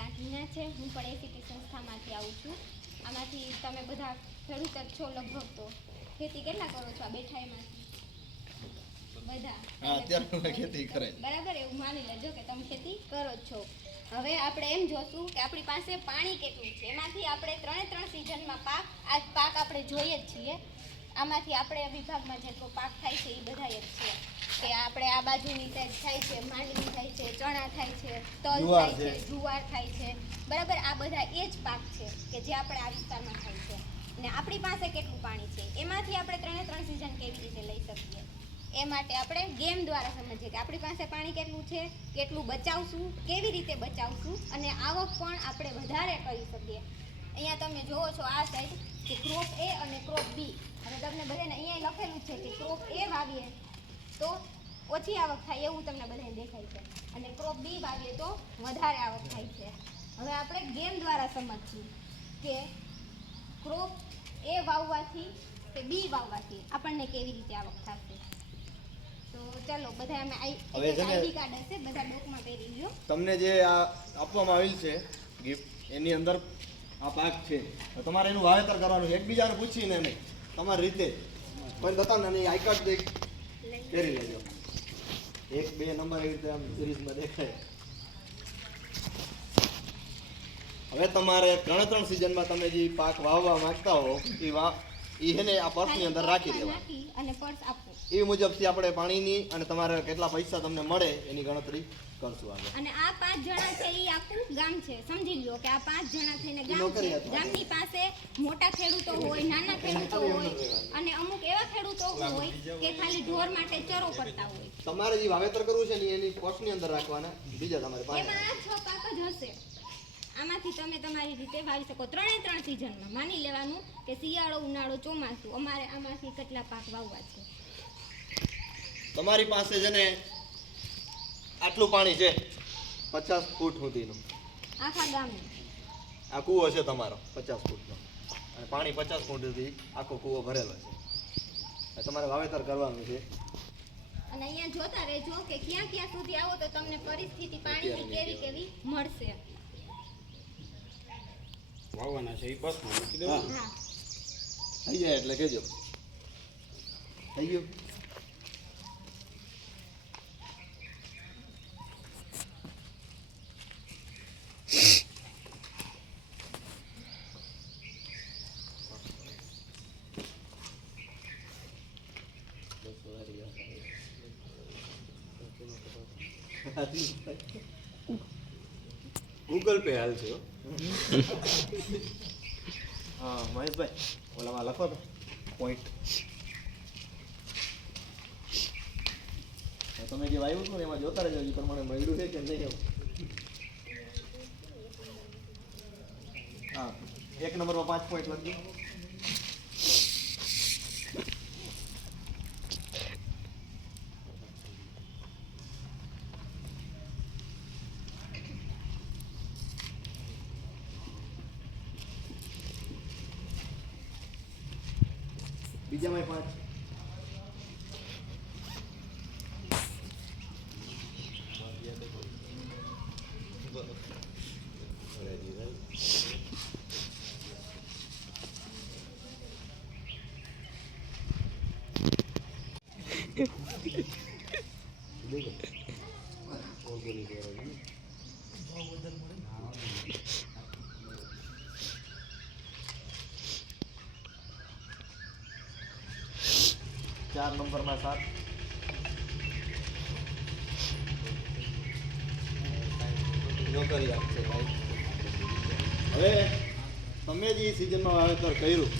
કાંઠ હિના છે. હું પણ એસીટી સંસ્થામાંથી આવું છું. આમાંથી તમે બધા ખેડૂત જ છો લગભગ, તો ખેતી કેટલા કરો છો આ બેઠા એમાંથી? બધા? હા, અત્યારે ખેતી કરે. બરાબર, એવું માની લેજો કે તમે ખેતી કરો જ છો. હવે આપણે એમ જોશું કે આપણી પાસે પાણી કેટલું છે. એમાંથી આપણે 3 સિઝનમાં પાક આપણે જોઈએ જ છીએ. આમાંથી આપણે વિભાગમાં જેટલો પાક થાય છે એ બધા જ છે. કે આપણે આ બાજુની સાઈડ થાય છે, માંડવી થાય છે, ચણા થાય છે, તલ થાય છે, જુવાર થાય છે. બરાબર, આ બધા એ જ પાક છે કે જે આપણે આ વિસ્તારમાં થાય છે. અને આપણી પાસે કેટલું પાણી છે એમાંથી આપણે 3 સિઝન કેવી રીતે લઈ શકીએ, એ માટે આપણે ગેમ દ્વારા સમજીએ કે આપણી પાસે પાણી કેટલું છે, કેટલું બચાવશું, કેવી રીતે બચાવશું, અને આવક પણ આપણે વધારે કરી શકીએ. અહીંયા તમે જુઓ છો આ સાઈડ કે ક્રોપ એ અને ક્રોપ બી. હવે તમને બધાને અહીંયા લખેલું છે કે ક્રોપ એ વાવીએ તો ઓછી આવક થાય એવું તમને બધાને દેખાય છે, અને ક્રોપ બી વાવીએ તો વધારે આવક થાય છે. હવે આપણે ગેમ દ્વારા સમજીશું કે ક્રોપ એ વાવવાથી કે બી વાવવાથી આપણને કેવી રીતે આવક થશે. તો ચાલો બધા અમે આઈડી કાર્ડ હશે, બધા ડોકમાં પહેરી લ્યો. તમને જે આ આપવામાં આવેલ છે ગિફ્ટ, એની અંદર આ પાક છે. તમારે એનું વાવેતર કરવાનું છે. એકબીજાને પૂછીને નહીં, તમારી રીતે કોઈ બતાવને નહીં. આઈ કાર્ડ પહેરી લેજો. 1, 2 નંબર એવી રીતે આમ સિરીઝમાં દેખાય. હવે તમારે 3 સિઝનમાં તમે જે પાક વાવવા માંગતા હો એ હેને આ પર્સની અંદર રાખી દેવા અને પર્સ આપો. એ મુજબથી આપણે પાણીની અને તમારે કેટલા પૈસા તમને મળે એની ગણતરી કરશું આગળ. અને આ 5 જણા છે એ આખું ગામ છે, સમજી લો કે આ 5 જણા થઈને ગામ છે. ગામની પાસે મોટા ખેડૂતો હોય, નાના ખેડૂતો હોય, અને અમુક એવા ખેડૂતો હોય કે ખાલી ઢોર માટે ચરો કરતા હોય. તમારે જે વાવેતર કરવું છે ને એની પર્સની અંદર રાખવાના. બીજા તમારે એમાં આ 6 પાક જ હશે. આમાંથી તમે તમારી રીતે વાવી શકો 3 સિઝનમાં. માની લેવાનું કે શિયાળો, ઉનાળો, ચોમાસું, અમારે આમાંથી કેટલા પાક વાવવા છે. તમારી પાસે છે ને આટલું પાણી છે 50 ફૂટ સુધીનું આખા ગામ. આ કૂવો છે તમારો 50 ફૂટનો, અને પાણી 50 ફૂટ સુધી આખો કૂવો ભરેલો છે. તમારે વાવેતર કરવાનું છે. અને અહીંયા જોતા રહેજો કે ક્યાં સુધી આવો તો તમને પરિસ્થિતિ પાણીની કેવી મળશે. વાવવાના છે એ બસમાં મૂકી દો. હા, થઈ જાય એટલે કહેજો. થઈ ગયું. ગૂગલ પે હાલ છે. હા મહેશભાઈ, ઓલામાં લખો તો પોઈન્ટ. તમે જે વાવ્યું હતું ને એમાં જોતા રહેજો એ પ્રમાણે મળ્યું છે કે નહીં. હા, 1 નંબરમાં 5 પોઈન્ટ લખજો. બીજામાં 5. ચાર નંબરમાં 7. નોકરી આપશે ભાઈ. હવે તમે જે સિઝનમાં વાવેતર કર્યું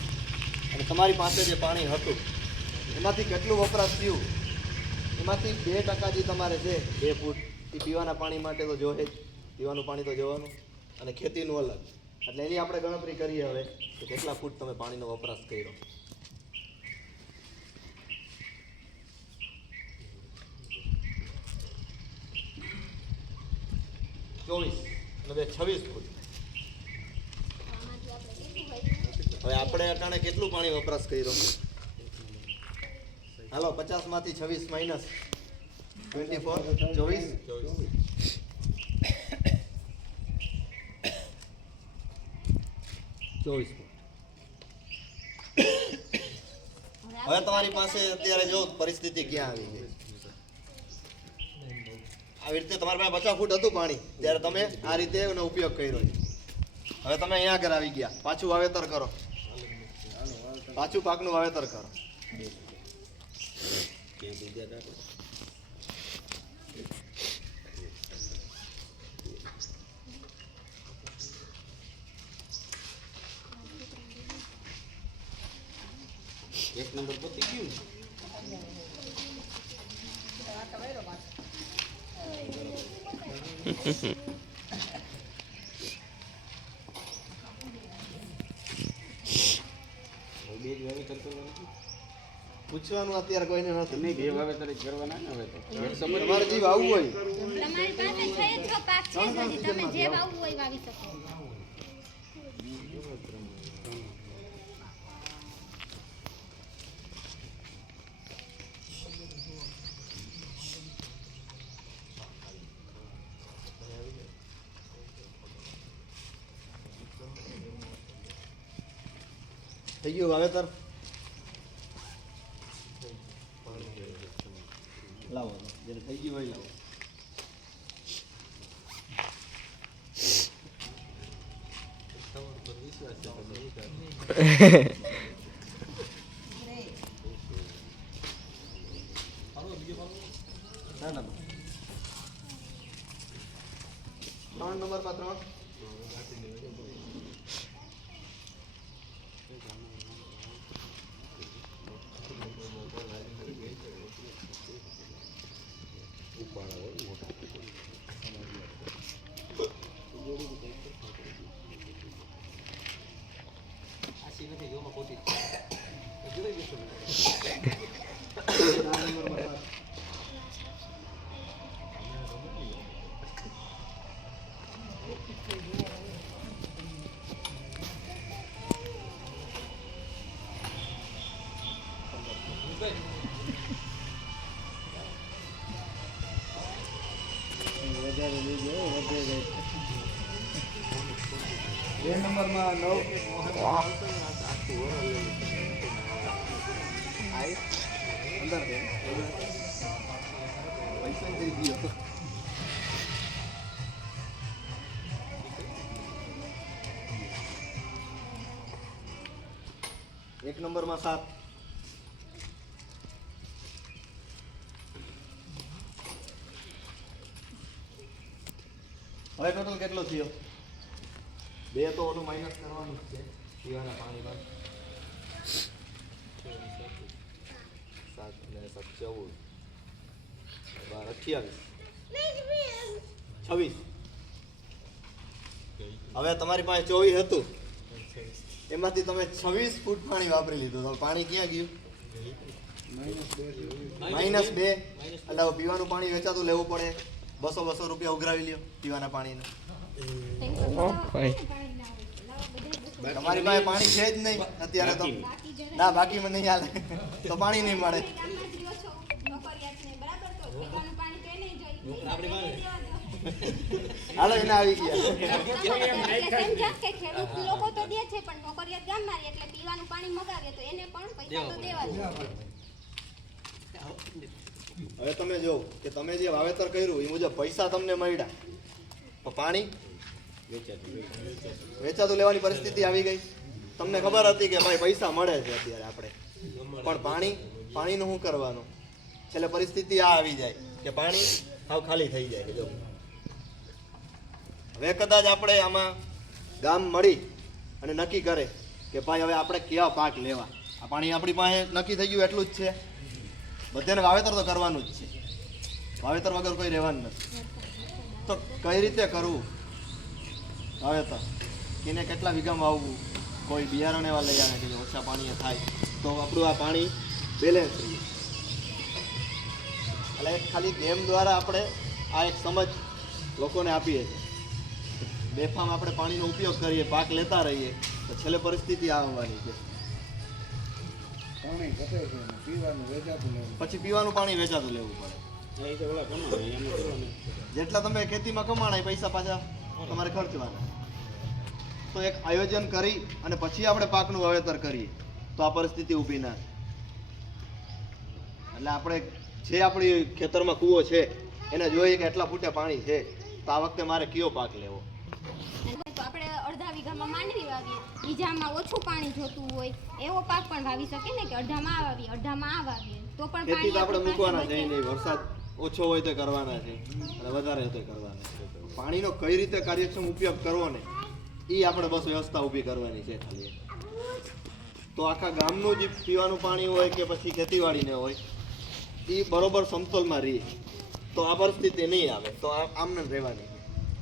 અને તમારી પાસે જે પાણી હતું એમાંથી કેટલું વપરાશ થયું, એમાંથી 2% જે તમારે છે 2 ફૂટ એ પીવાના પાણી માટે તો જોવે જ. પીવાનું પાણી તો જોવાનું, અને ખેતીનું અલગ. એટલે એની આપણે ગણતરી કરીએ હવે કે કેટલા ફૂટ તમે પાણીનો વપરાશ કર્યો. 24 અને 26 ફૂટ. હવે આપણે અટાણે કેટલું પાણી વપરાશ કર્યો? હાલો 50 માંથી 26 માઇનસ 24, 24. 24 ફૂટ. હવે આપણે તમારી પાસે અત્યારે જો પરિસ્થિતિ ક્યાં આવી ગઈ. આવી રીતે તમારી પાસે 50 ફૂટ હતું પાણી ત્યારે તમે આ રીતે એનો ઉપયોગ કર્યો છે. હવે તમે અહીંયા આગળ આવી ગયા, પાછું વાવેતર કરો, પાછું પાકનું વાવેતર કરો. એક નંબર પતી ગયું ને? બે જ વાવેતર કરવાના છે? પૂછવાનું અત્યારે કોઈને નથી. નહીં, બે વાવેતર જ કરવાના ને હવે તો. એક સમય તમારે જે વાવવું હોય તમારી પાસે છે જ તો પાક છે જ હજી. તમે જે વાવવું હોય વાવી શકો. થઈ ગયું વાવેતર? લાવો જેને થઈ ગયું હોય લાવો. ના ના 3 નંબરમાં 3 2 નંબરમાં 1 નંબરમાં 7 હવે ટોટલ કેટલો થયો? 2 તો ઓલું માઇનસ કરવાનું જ છે પીવાના પાણીમાં. 7 ને 7 14 12 28 26. હવે તમારી પાસે 24 હતું એમાંથી તમે 26 ફૂટ પાણી વાપરી લીધું. તો પાણી ક્યાં ગયું? -2. એટલે હવે પીવાનું પાણી વેચાતું લેવું પડે. 200 રૂપિયા ઉઘરાવી લ્યો પીવાના પાણીને. તમારી પાસે પાણી છે જ નહીં અત્યારે તો. ના બાકીમાં નહીં હાલે તો પાણી નહીં મળે. હાલો એને આવી ગયા. સમજા કે ખેડૂત લોકો તો દે છે પણ નોકરિયાત ગામમાં રહે એટલે પીવાનું પાણી મગાવે તો એને પણ પૈસા તો દેવા જ. હવે તમે જો કે તમે જે વાવેતર કર્યું એ મુજબ પૈસા તમને મળ્યા પણ પાણી વેચાતું લેવાની પરિસ્થિતિ આવી ગઈ. તમને ખબર હતી કે ભાઈ પૈસા મળે છે અત્યારે આપણે, પણ પાણીનું શું કરવાનું? છેલ્લે પરિસ્થિતિ આ આવી જાય કે પાણી સાવ ખાલી થઈ જાય. જો હવે કદાચ આપણે આમાં ગામ મળી અને નક્કી કરે કે ભાઈ હવે આપણે કેવા પાક લેવા. આ પાણી આપણી પાસે નક્કી થઈ ગયું એટલું જ છે. બધાને વાવેતર તો કરવાનું જ છે, વાવેતર વગર કોઈ રહેવાનું નથી. તો કઈ રીતે કરવું વાવેતર? એને કેટલા વીઘામાં વાવવું? કોઈ બિયારણ એવા લઈ આવે કે જે ઓછા પાણીએ થાય તો આપણું આ પાણી બેલેન્સ રહે. એટલે ખાલી ડેમ દ્વારા આપણે આ એક સમજ લોકોને આપીએ છીએ. બેફામ આપણે પાણીનો ઉપયોગ કરીએ, પાક લેતા રહીએ તો છેલ્લે પરિસ્થિતિ આવવાની છે. પછી પીવાનું પાણી વેચાતું લેવું પડે. જેટલા તમે ખેતીમાં કમાણા એ પૈસા પાછા તમારે ખર્ચવાના. તો એક આયોજન કરી અને પછી આપણે પાકનું વાવેતર કરીએ તો આ પરિસ્થિતિ ઊભી ના થાય. એટલે આપણે જે આપણી ખેતરમાં કૂવો છે એને જોઈએ કે એટલા ફૂટે પાણી છે તો આ વખતે મારે કયો પાક લેવો. તો આપણે અડધા વીઘામાં માંડવી વાવીએ, બીજામાં ઓછું પાણી જોતું હોય એવો પાક પણ વાવી શકીએ ને, કે અડધામાં આ વાવીએ અડધામાં આ વાવીએ તો પણ ખેતી તો આપણે આપણી મૂકવાના પાસે છે બચે. નહીં. વરસાદ ઓછો હોય તો કરવાના છે અને વધારે હોય તો કરવાના છે. પાણીનો કઈ રીતે કાર્યક્ષમ ઉપયોગ કરવો ને એ આપણે બસ વ્યવસ્થા ઊભી કરવાની છે ખાલી. તો આખા ગામનું જે પીવાનું પાણી હોય કે પછી ખેતીવાડીને હોય એ બરોબર સમતોલમાં રહે તો આ પરિસ્થિતિ નહીં આવે. તો આમને રહેવાની.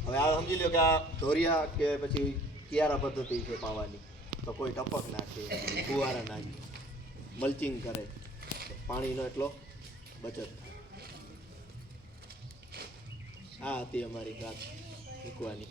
હવે આ સમજી લો કે આ ધોરિયા કે પછી કિયારા પદ્ધતિ છે પાવાની, તો કોઈ ટપક નાખે, ફુવારા નાખે, મલ્ચિંગ કરે, પાણીનો એટલો બચત થાય. આ હતી અમારી વાત મૂકવાની.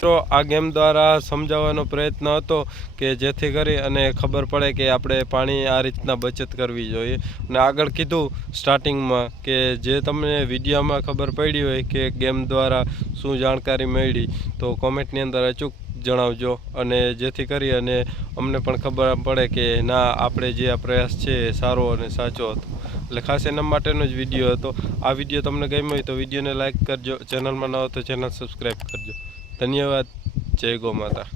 તો આ ગેમ દ્વારા સમજાવવાનો પ્રયત્ન હતો કે જેથી કરી અને ખબર પડે કે આપણે પાણી આ રીતના બચત કરવી જોઈએ. અને આગળ કીધું સ્ટાર્ટિંગમાં કે જે તમને વિડીયોમાં ખબર પડી હોય કે ગેમ દ્વારા શું જાણકારી મળી તો કોમેન્ટની અંદર અચૂક જણાવજો, અને જેથી કરી અને અમને પણ ખબર પડે કે ના આપણે જે આ પ્રયાસ છે એ સારો અને સાચો હતો. એટલે ખાસ એના માટેનો જ વિડીયો હતો. આ વિડીયો તમને ગમ્યો હોય તો વિડીયોને લાઇક કરજો, ચેનલમાં ન હોય તો ચેનલ સબસ્ક્રાઈબ કરજો. ધન્યવાદ. જય ગૌ માતા.